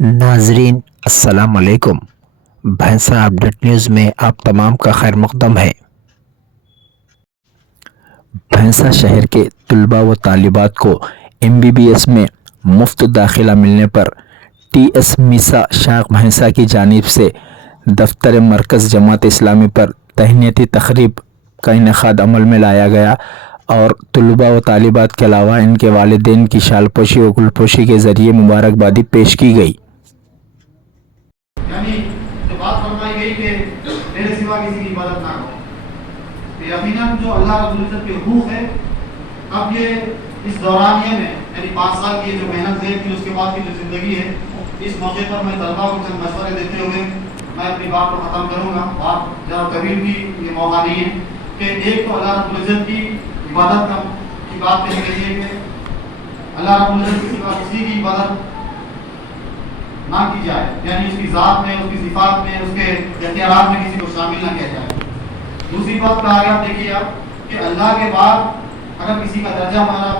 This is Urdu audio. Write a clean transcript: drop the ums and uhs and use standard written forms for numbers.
ناظرین السلام علیکم۔ بھینسا اپڈیٹ نیوز میں آپ تمام کا خیر مقدم ہے۔ بھینسا شہر کے طلباء و طالبات کو MBBS میں مفت داخلہ ملنے پر ٹی ایس میسا شاخ بھینسا کی جانب سے دفتر مرکز جماعت اسلامی پر تہنیتی تقریب کا انعقاد عمل میں لایا گیا اور طلباء و طالبات کے علاوہ ان کے والدین کی شال پوشی و گل پوشی کے ذریعے مبارکبادی پیش کی گئی۔ یعنی جو بات فرمائی گئی کہ میرے سوا کسی کی عبادت نہ کرو، یقیناً جو اللہ رب العزت کے حقوق ہے، اب یہ اس دورانیے میں یعنی 5 سال کی جو محنت ہے پھر اس کے بعد کی جو زندگی ہے، اس موقع پر میں طلباء کو چند مشورے دیتے ہوئے میں اپنی بات کو ختم کروں گا۔ بات ذرا طویل بھی یہ موقع نہیں ہے کہ ایک تو اللہ رب العزت کی عبادت کی بات کہی گئی ہے کہ اللہ رب العزت کے سوا کسی کی عبادت نہ کی جائے، یعنی اس کی ذات میں، اس کی صفات میں، اس کے اختیارات میں کسی کو شامل نہ کیا جائے۔ دوسری بات کہا گیا، دیکھیے آپ کہ اللہ کے بعد اگر کسی کا درجہ ہمارا